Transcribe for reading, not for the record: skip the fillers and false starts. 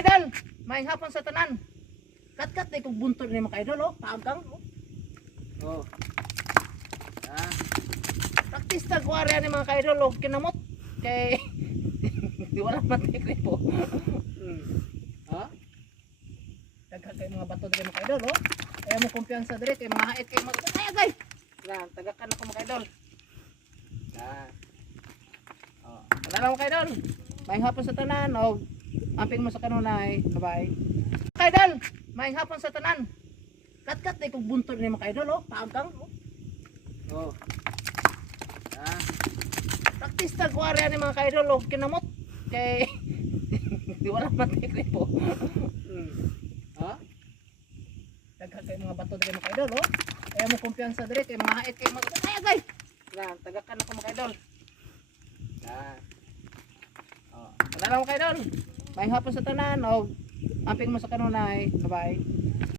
idol, may hapon sa tanan. Kat-kat na kong buntod ni mga idol, oh. Paagang, oh. Oh. Ah. Practice na ko area ni mga idol, oh. Kinamot. Kay, di wala matikri po. Ha? Tagak kay mga bato din mga idol, oh. Kaya mo kumpiyansa dire kay mga hait kay mga ay agay. Yan, tagakan ako mga idol. Yan. Oh, kalala mga idol. May hapon sa tanan, oh. Amping mo sa kanunay. Bye-bye. Idol, may hapon sa tanan. Kat-kat na kong buntod ni mga idol, oh. Paagang, oh. Oh. Ah. Practice na ko area ni mga idol, oh. Kinamot. Kay, di wala matikri po. Ha? Tagak kay mga bato din mga idol, oh. Kaya mo kumpiyansa dire kay mga hait kay mga ay agay. Yan, tagakan ako mga idol. Yan. Oh, kalala mga idol. May hapon sa tanan, oh. Amping mo sa kanunay. Bye-bye.